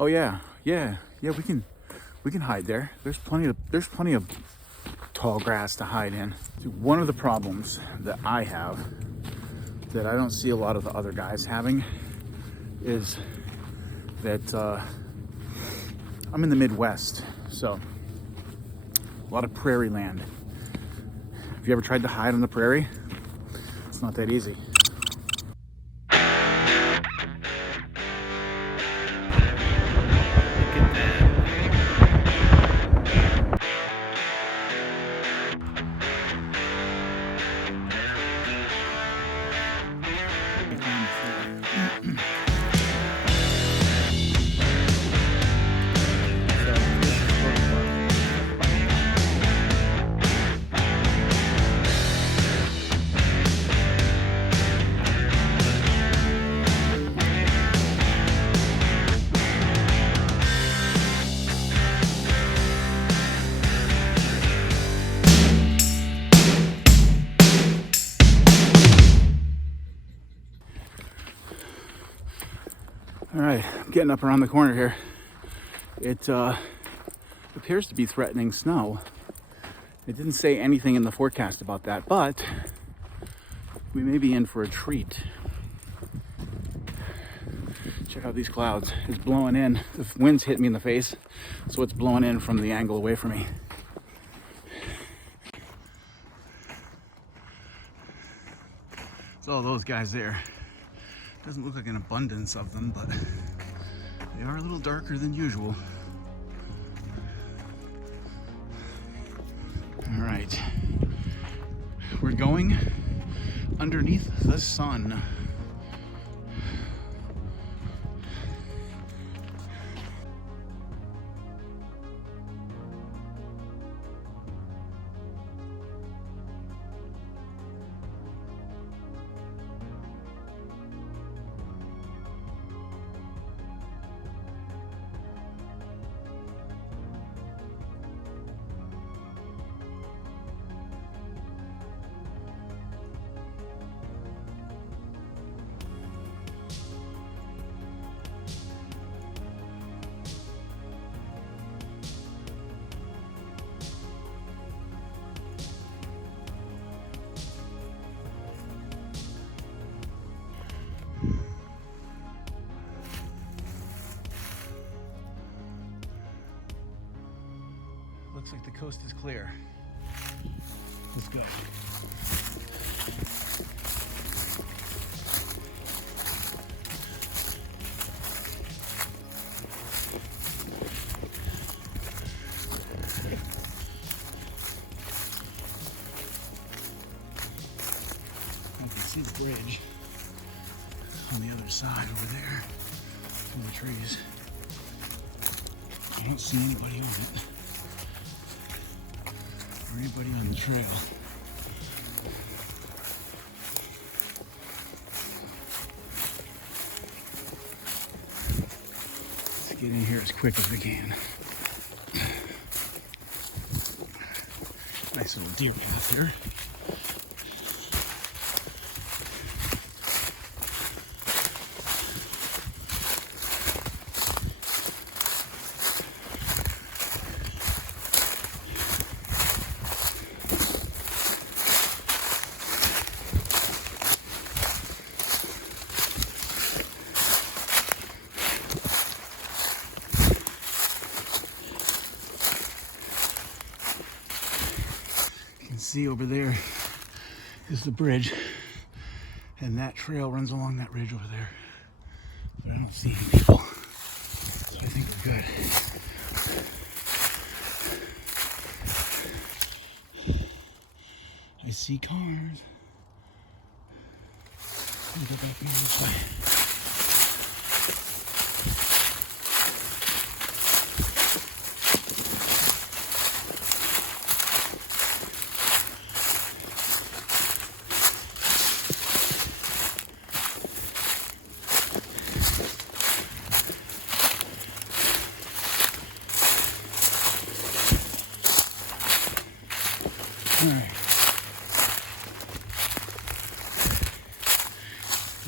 Oh yeah, yeah. We can hide there. There's plenty of tall grass to hide in. One of the problems that I have that I don't see a lot of the other guys having is that I'm in the Midwest, so a lot of prairie land. Have you ever tried to hide on the prairie? It's not that easy. All right, I'm getting up around the corner here. It appears to be threatening snow. It didn't say anything in the forecast about that, but we may be in for a treat. Check out these clouds. It's blowing in. The wind's hitting me in the face, so it's blowing in from the angle away from me. It's all those guys there. Doesn't look like an abundance of them, but they are a little darker than usual. All right, we're going underneath the sun. Looks like the coast is clear. Let's go. You can see the bridge on the other side over there through the trees. I don't see anybody on it. Or anybody on the trail. Let's get in here as quick as we can. Nice little deer path here. See over there is the bridge, and that trail runs along that ridge over there, but I don't see any people, so I think we're good. I see cars. I'll go back the other way. All right.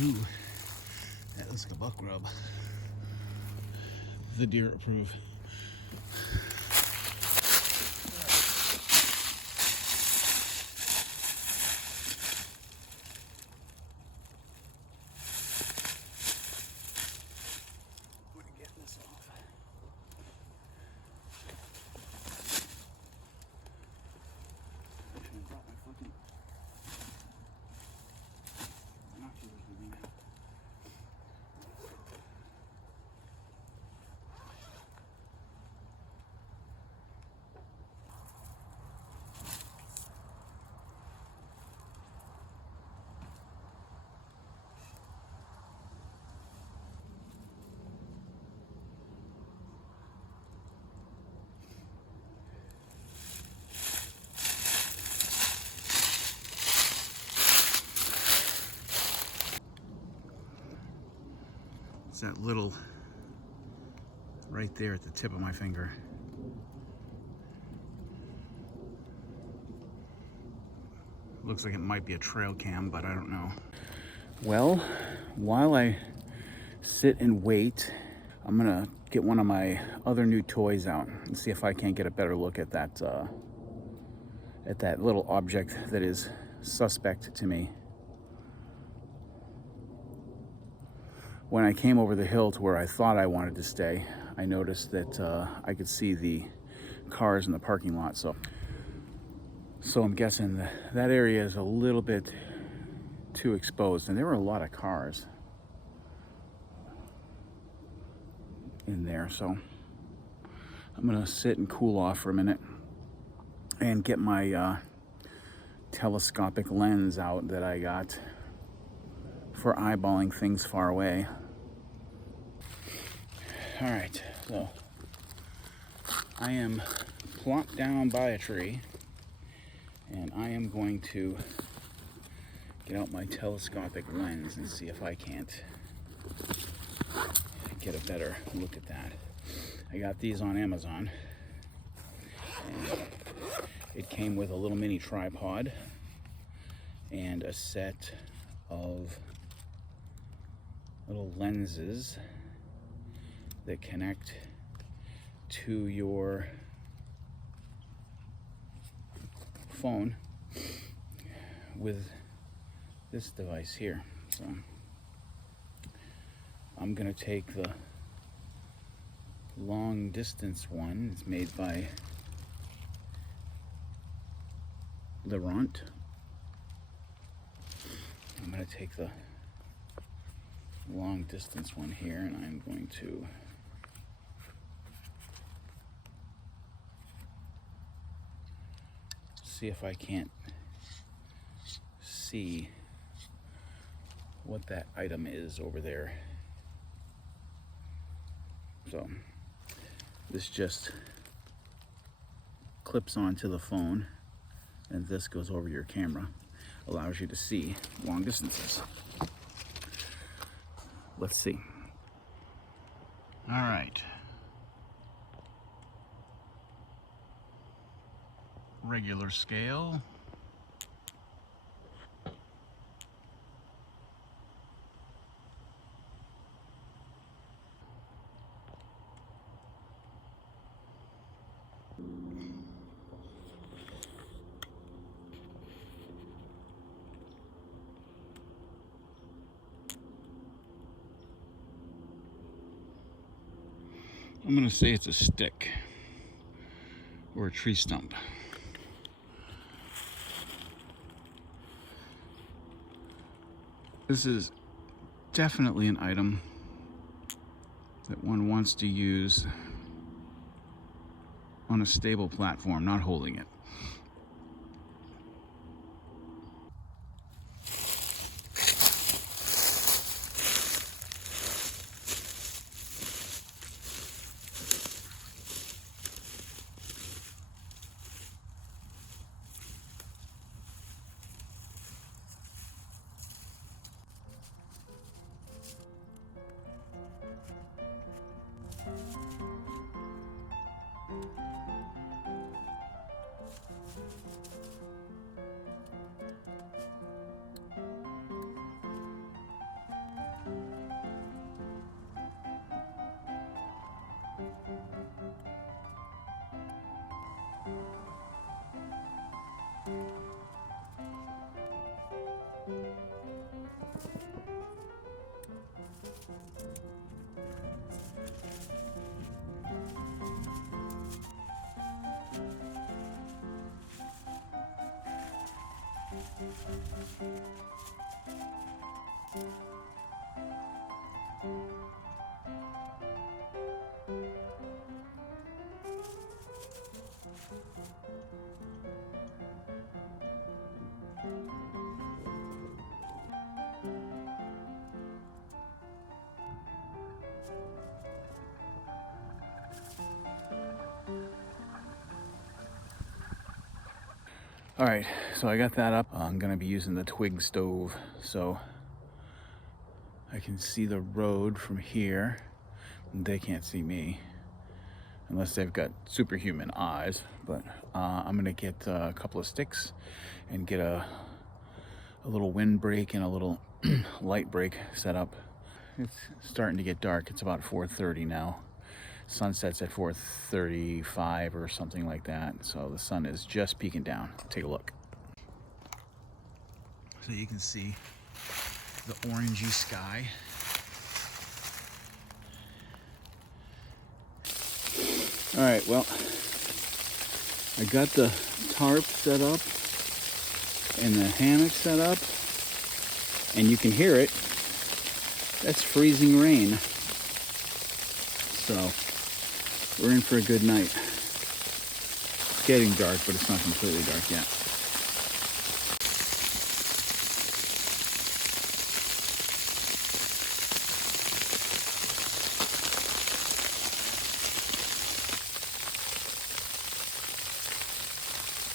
Ooh, that looks like a buck rub. The deer approve. It's that little right there at the tip of my finger. Looks like it might be a trail cam, but I don't know. Well, while I sit and wait, I'm gonna get one of my other new toys out and see if I can't get a better look at that little object that is suspect to me. When I came over the hill to where I thought I wanted to stay, I noticed that I could see the cars in the parking lot. So I'm guessing that area is a little bit too exposed, and there were a lot of cars in there. So I'm gonna sit and cool off for a minute and get my telescopic lens out that I got for eyeballing things far away. All right, so I am plopped down by a tree, and I am going to get out my telescopic lens and see if I can't get a better look at that. I got these on Amazon, and it came with a little mini tripod and a set of little lenses that connect to your phone with this device here. So I'm gonna take the long distance one. It's made by Laurent. I'm gonna take the long distance one here, and I'm going to see if I can't see what that item is over there. So this just clips onto the phone, and this goes over your camera, allows you to see long distances. Let's see. All right. Regular scale. I'm gonna say it's a stick or a tree stump. This is definitely an item that one wants to use on a stable platform, not holding it. All right, so I got that up. I'm gonna be using the twig stove, so I can see the road from here. They can't see me unless they've got superhuman eyes, but I'm gonna get a couple of sticks and get a little windbreak and a little light break set up. It's starting to get dark. It's about 4:30 now. Sunset's at 4:35 or something like that, so the sun is just peeking down. Take a look. So you can see the orangey sky. All right, well, I got the tarp set up and the hammock set up, and you can hear it. That's freezing rain. So we're in for a good night. It's getting dark, but it's not completely dark yet.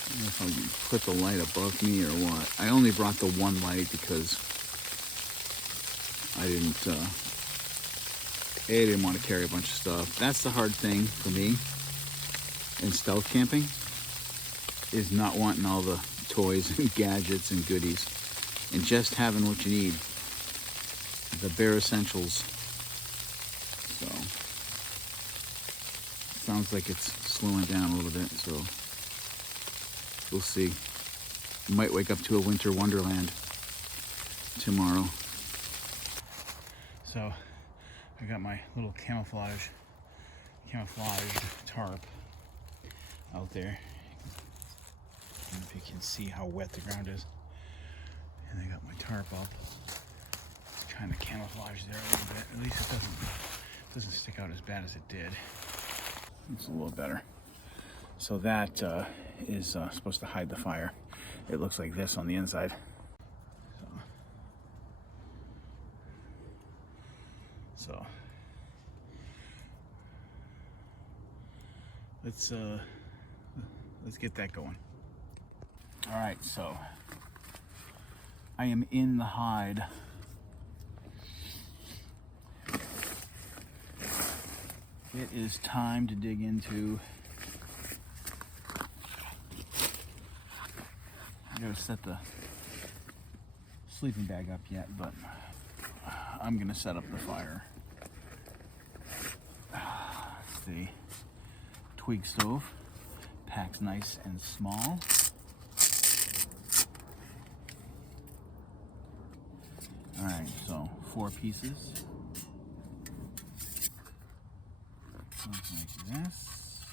I don't know if I'll put the light above me or what. I only brought the one light because I didn't want to carry a bunch of stuff. That's the hard thing for me in stealth camping, is not wanting all the toys and gadgets and goodies, and just having what you need, the bare essentials. So sounds like it's slowing down a little bit, so we'll see. Might wake up to a winter wonderland tomorrow. So I got my little camouflaged tarp out there. I don't know if you can see how wet the ground is. And I got my tarp up. It's kind of camouflaged there a little bit. At least it doesn't stick out as bad as it did. It's a little better. So that is supposed to hide the fire. It looks like this on the inside. So let's get that going. All right, so I am in the hide. It is time to dig into. I gotta set the sleeping bag up yet, but I'm gonna set up the fire. It's the twig stove, packs nice and small. All right, so 4 pieces. Something like this.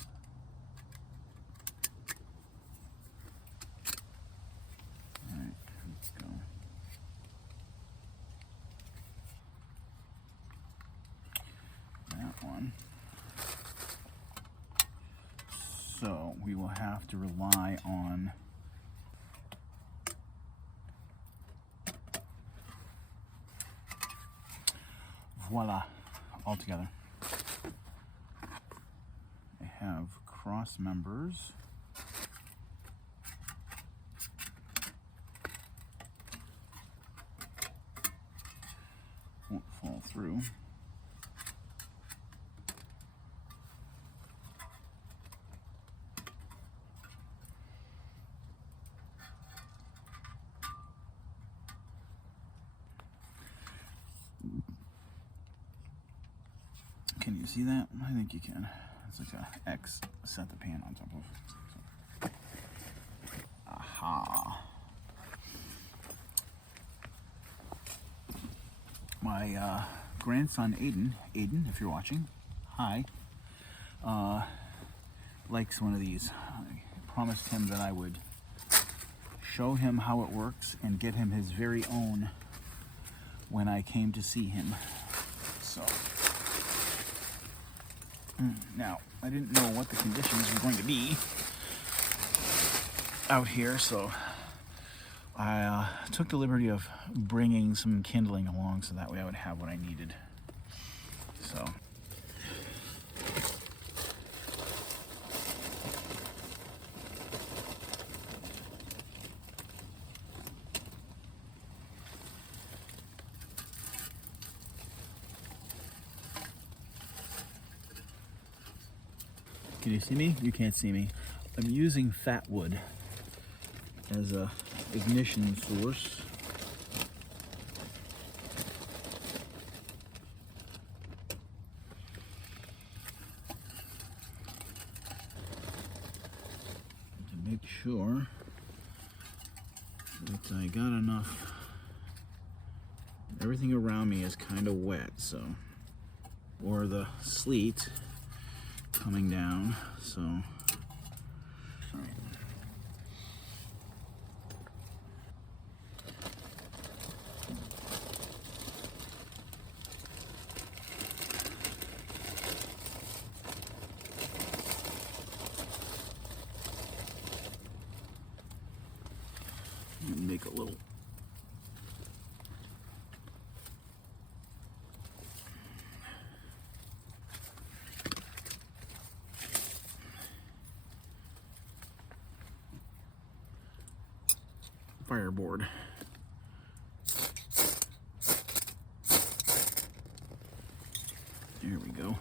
All right, let's go. That one. So we will have to rely on voila, all together. I have cross members. Won't fall through. Can you see that? I think you can. It's like a X set the pan on top of. Aha. My grandson Aiden, if you're watching, hi, likes one of these. I promised him that I would show him how it works and get him his very own when I came to see him. So now I didn't know what the conditions were going to be out here, so I took the liberty of bringing some kindling along so that way I would have what I needed. So can you see me? You can't see me. I'm using fat wood as a ignition source. To make sure that I got enough. Everything around me is kind of wet, so, or the sleet coming down, so all right. Make a little fireboard. There we go.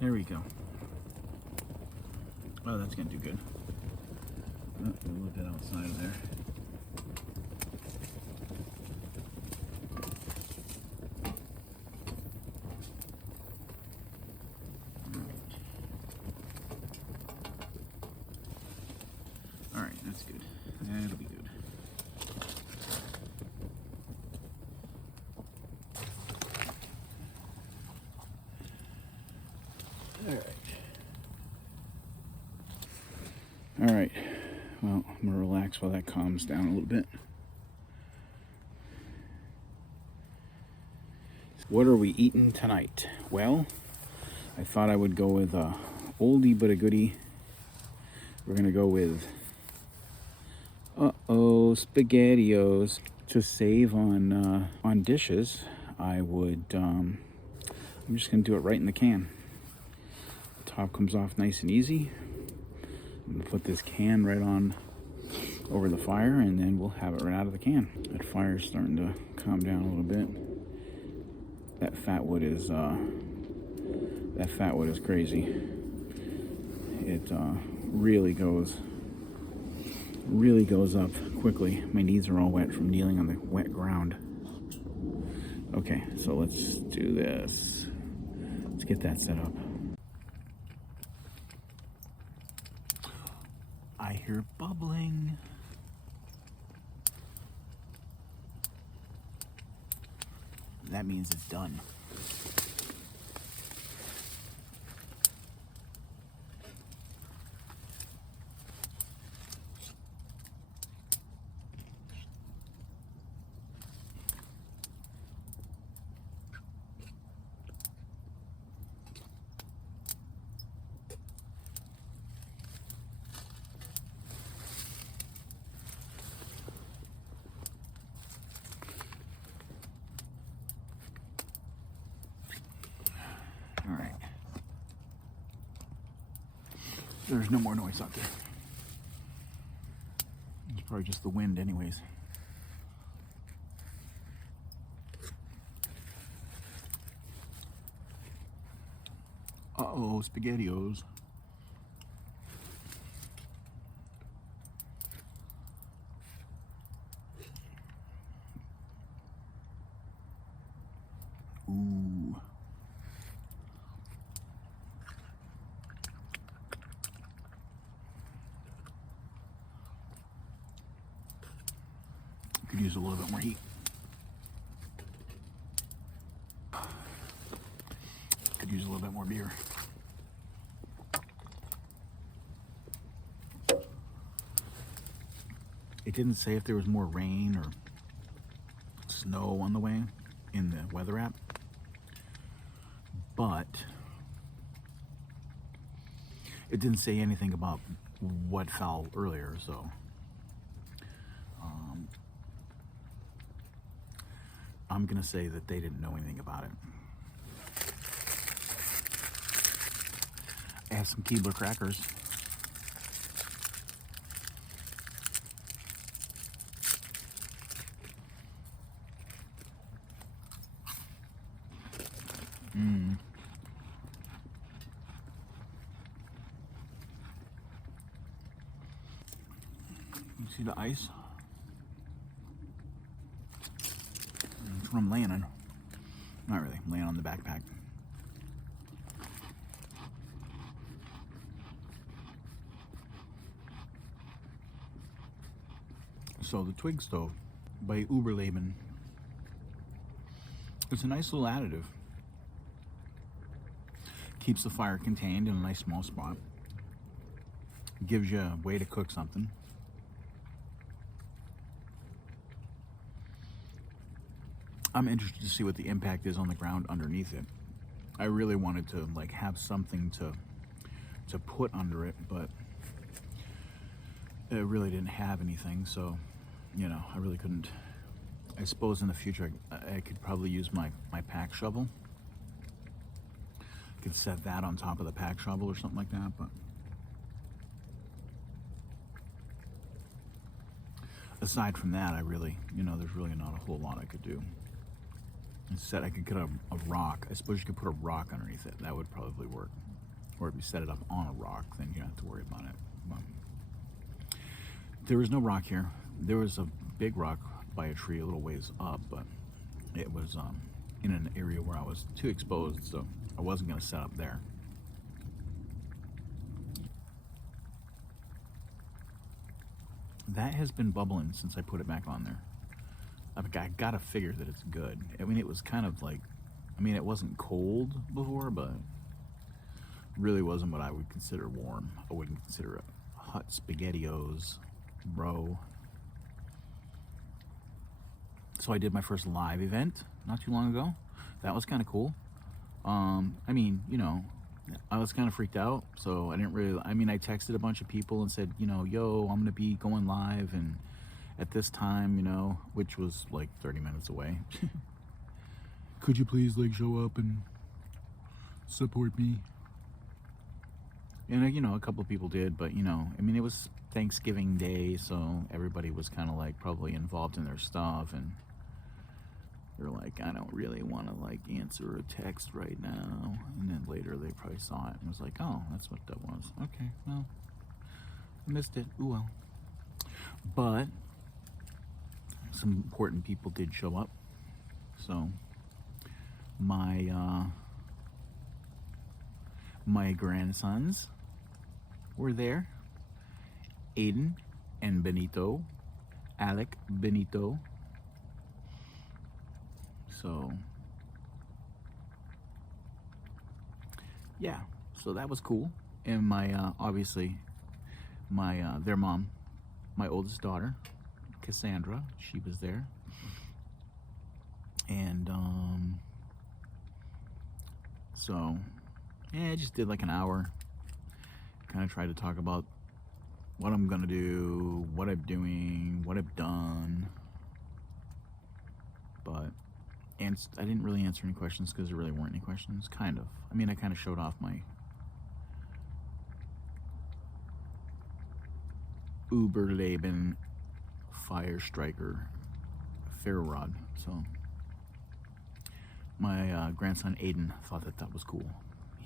There we go. Oh, that's gonna do good. Oh, a little bit outside of there. All right, that's good. That'll be good. All right, well, I'm gonna relax while that calms down a little bit. What are we eating tonight? Well, I thought I would go with a oldie but a goodie. We're gonna go with SpaghettiOs. To save on dishes, I would I'm just gonna do it right in the can. The top comes off nice and easy. I'm gonna put this can right on over the fire, and then we'll have it right out of the can. That fire's starting to calm down a little bit. That fat wood is crazy. It really goes up quickly. My knees are all wet from kneeling on the wet ground. Okay, so let's do this. Let's get that set up. I hear bubbling. That means it's done. All right. There's no more noise out there. It's probably just the wind anyways. Uh-oh, SpaghettiOs. Ooh. Could use a little bit more heat. Could use a little bit more beer. It didn't say if there was more rain or snow on the way in the weather app, but it didn't say anything about what fell earlier, so I'm gonna say that they didn't know anything about it. I have some Keebler crackers. You see the ice? That's where I'm laying on. Not really, I'm laying on the backpack. So the twig stove by Uberleben. It's a nice little additive. Keeps the fire contained in a nice small spot. Gives you a way to cook something. I'm interested to see what the impact is on the ground underneath it. I really wanted to like have something to put under it, but it really didn't have anything, so you know, I really couldn't. I suppose in the future I could probably use my pack shovel. I could set that on top of the pack shovel or something like that, but aside from that, I really, you know, there's really not a whole lot I could do. Instead, I could get a rock. I suppose you could put a rock underneath it. That would probably work. Or if you set it up on a rock, then you don't have to worry about it. There was no rock here. There was a big rock by a tree a little ways up, but it was in an area where I was too exposed, so I wasn't going to set up there. That has been bubbling since I put it back on there. I gotta figure that it's good. I mean, it was kind of like, I mean, it wasn't cold before, but really wasn't what I would consider warm. I wouldn't consider it hot SpaghettiOs, bro. So I did my first live event not too long ago. That was kind of cool. I mean, you know, I was kind of freaked out, so I didn't really, I mean, I texted a bunch of people and said, you know, yo, I'm gonna be going live and at this time, you know, which was like 30 minutes away. Could you please like show up and support me? And you know, a couple of people did, but you know, I mean, it was Thanksgiving Day, so everybody was kind of like probably involved in their stuff, and they're like, I don't really want to like answer a text right now. And then later they probably saw it and was like, oh, that's what that was. Okay, well, I missed it. Ooh well. But some important people did show up. So my my grandsons were there. Aiden and Benito, Alec Benito. So yeah, so that was cool. And my obviously my their mom, my oldest daughter, Cassandra, she was there. And so yeah, I just did like an hour. Kind of tried to talk about what I'm gonna do, what I'm doing, what I've done. But I didn't really answer any questions because there really weren't any questions. Kind of. I mean, I kind of showed off my Uberleben Fire Striker ferro rod. So my grandson Aiden thought that was cool.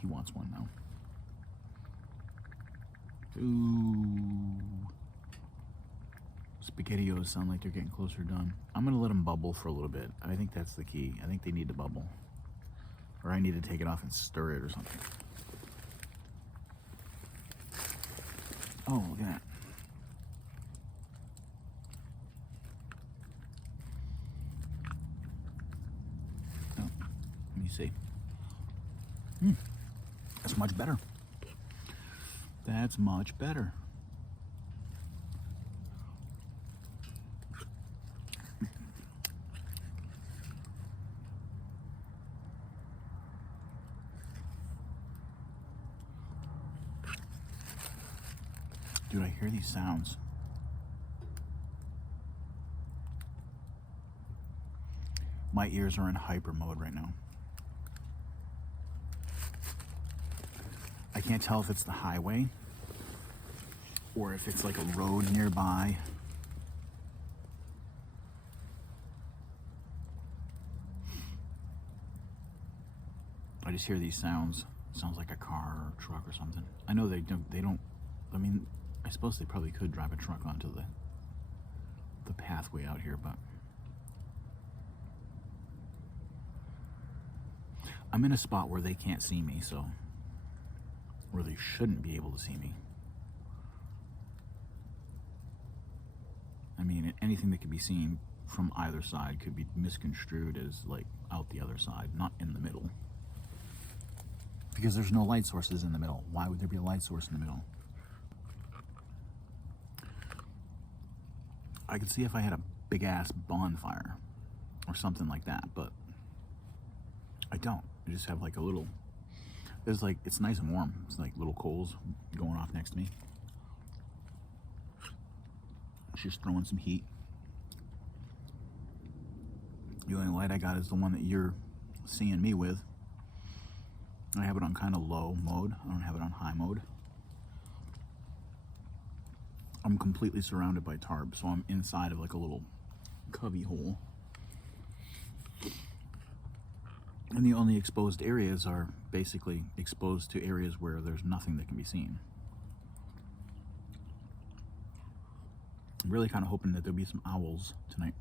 he wants one now. Ooh. SpaghettiOs sound like they're getting closer done. I'm gonna let them bubble for a little bit. I think that's the key. I think they need to bubble. Or I need to take it off and stir it or something. Oh, look at that. Oh, let me see. That's much better. That's much better. Dude, I hear these sounds. My ears are in hyper mode right now. I can't tell if it's the highway or if it's like a road nearby. I just hear these sounds. It sounds like a car or a truck or something. I know they don't, I mean, I suppose they probably could drive a truck onto the pathway out here, but I'm in a spot where they can't see me, so where they shouldn't be able to see me. I mean, anything that could be seen from either side could be misconstrued as like out the other side, not in the middle. Because there's no light sources in the middle. Why would there be a light source in the middle? I could see if I had a big ass bonfire or something like that, but I don't. I just have like a little, there's like, it's nice and warm. It's like little coals going off next to me. It's just throwing some heat. The only light I got is the one that you're seeing me with. I have it on kind of low mode. I don't have it on high mode. I'm completely surrounded by tarp, so I'm inside of like a little cubby hole. And the only exposed areas are basically exposed to areas where there's nothing that can be seen. I'm really kind of hoping that there'll be some owls tonight.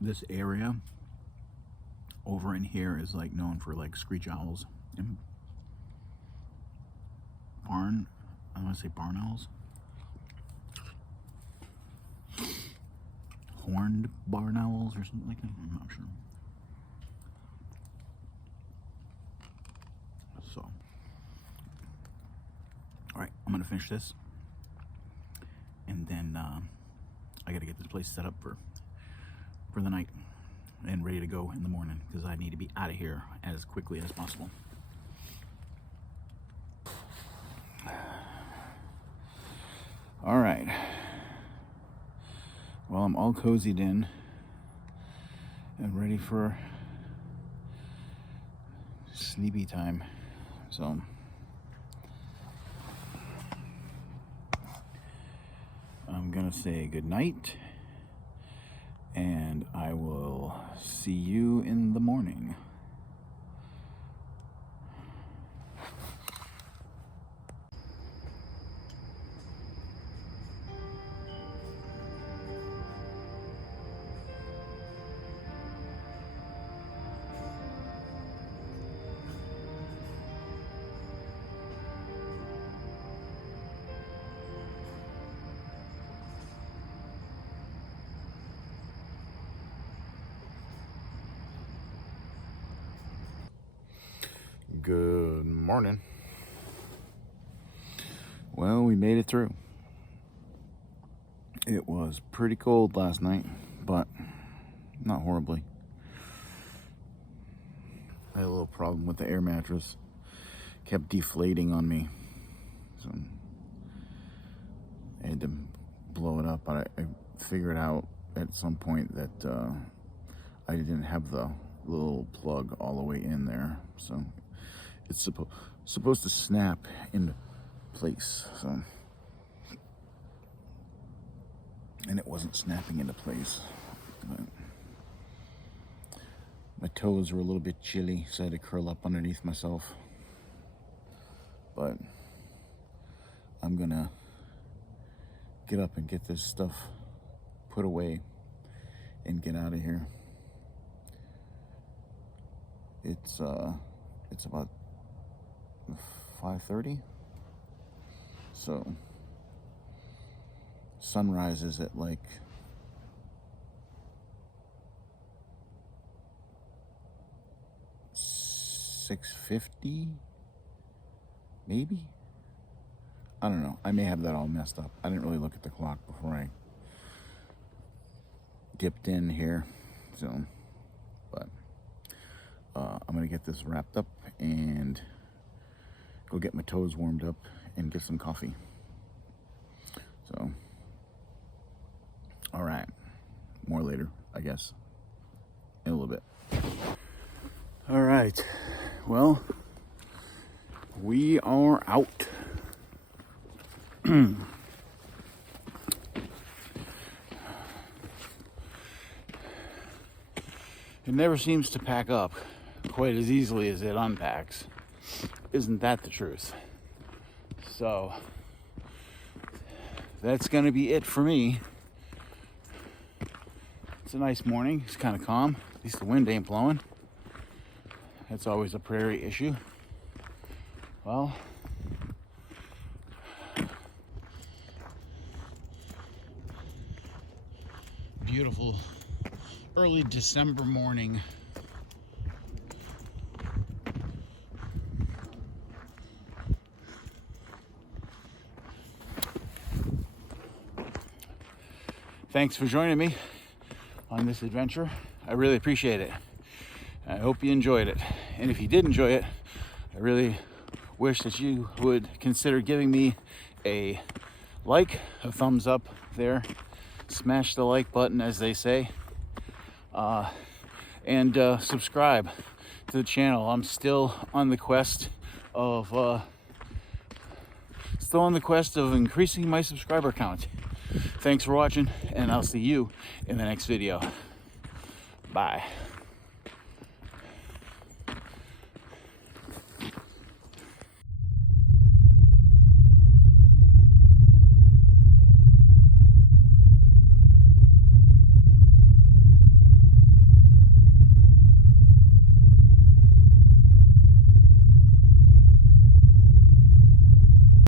This area over in here is like known for like screech owls and I want to say barn owls. Horned barn owls or something like that. I'm not sure. So, all right, I'm gonna finish this, and then I gotta get this place set up for the night and ready to go in the morning because I need to be out of here as quickly as possible. All right. Well, I'm all cozied in and ready for sleepy time. So I'm gonna say good night, and I will see you in the morning. Good morning. Well, we made it through. It was pretty cold last night, but not horribly. I had a little problem with the air mattress. Kept deflating on me. So I had to blow it up, but I figured out at some point that I didn't have the little plug all the way in there. So it's supposed to snap into place, so, and it wasn't snapping into place. But my toes were a little bit chilly, so I had to curl up underneath myself. But I'm gonna get up and get this stuff put away and get out of here. It's about 5:30, so sunrise is at like 6:50, maybe. I don't know. I may have that all messed up. I didn't really look at the clock before I dipped in here, so. But I'm gonna get this wrapped up and go get my toes warmed up and get some coffee. So, all right, more later, I guess, in a little bit. All right, well, we are out. It never seems to pack up quite as easily as it unpacks. Isn't that the truth? So that's gonna be it for me. It's a nice morning. It's kind of calm. At least the wind ain't blowing. That's always a prairie issue. Well, beautiful early December morning. Thanks for joining me on this adventure. I really appreciate it. I hope you enjoyed it. And if you did enjoy it, I really wish that you would consider giving me a like, a thumbs up there. Smash the like button, as they say. And subscribe to the channel. I'm still on the quest of increasing my subscriber count. Thanks for watching, and I'll see you in the next video. Bye.